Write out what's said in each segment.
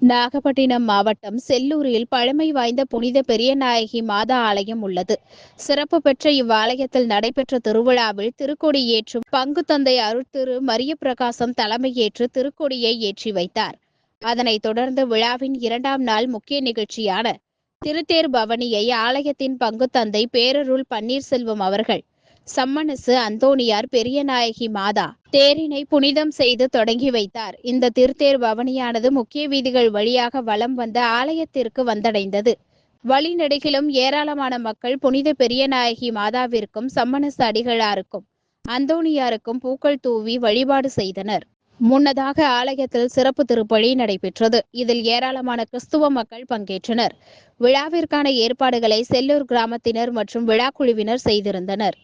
நாகப்பட்டினம் மாவட்டம் செல்லூரில் பழமை வாய்ந்த புனித பெரியநாயகி மாதா ஆலயம் உள்ளது. சிறப்பு பெற்ற இவ்வாலயத்தில் நடைபெற்ற திருவிழாவில் திருக்கொடி ஏற்றும் பங்கு தந்தை அருட்திரு மரியப்பிரகாசம் தலைமையேற்று திருக்கொடியை ஏற்றி வைத்தார். அதனைத் தொடர்ந்து விழாவின் 2ஆம் நாள் முக்கிய நிகழ்ச்சியான திருத்தேர் பவனியை ஆலயத்தின் பங்கு தந்தை பேரருள் பன்னீர்செல்வம் அவர்கள் சம்மனசு அந்தோணியார் பெரியநாயகி மாதா தேரினை புனிதம் செய்து தொடங்கி வைத்தார். இந்த திருத்தேர் பவனியானது முக்கிய வீதிகள் வழியாக வலம் வந்த ஆலயத்திற்கு வந்தடைந்தது. வழிநெடுகிலும் ஏராளமான மக்கள் புனித பெரியநாயகி மாதாவிற்கும் சம்மனசு அடிகளாருக்கும் அந்தோணியாருக்கும் பூக்கள் தூவி வழிபாடு செய்தனர். முன்னதாக ஆலயத்தில் சிறப்பு திருப்பலி நடைபெற்றது. இதில் ஏராளமான கிறிஸ்துவ மக்கள் பங்கேற்றனர். விழாவிற்கான ஏற்பாடுகளை செல்லூர் கிராமத்தினர் மற்றும் விழாக்குழுவினர் செய்திருந்தனர்.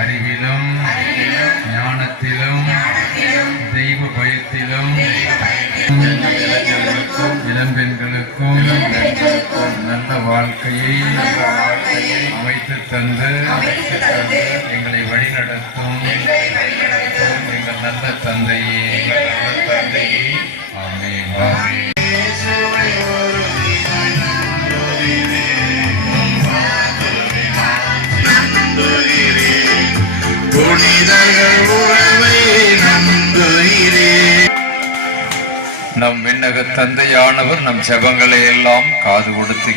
அறிவிலும் ஞானத்திலும் தெய்வ பயத்திலும் இளம்பெண்களுக்கும் நல்ல வாழ்க்கையை அமைத்து தந்து எங்களை வழிநடத்தும் எங்கள் நல்ல தந்தையே. ஆமென். நம் விண்ணக தந்தையானவர் நம் ஜெபங்களை எல்லாம் காது கொடுத்து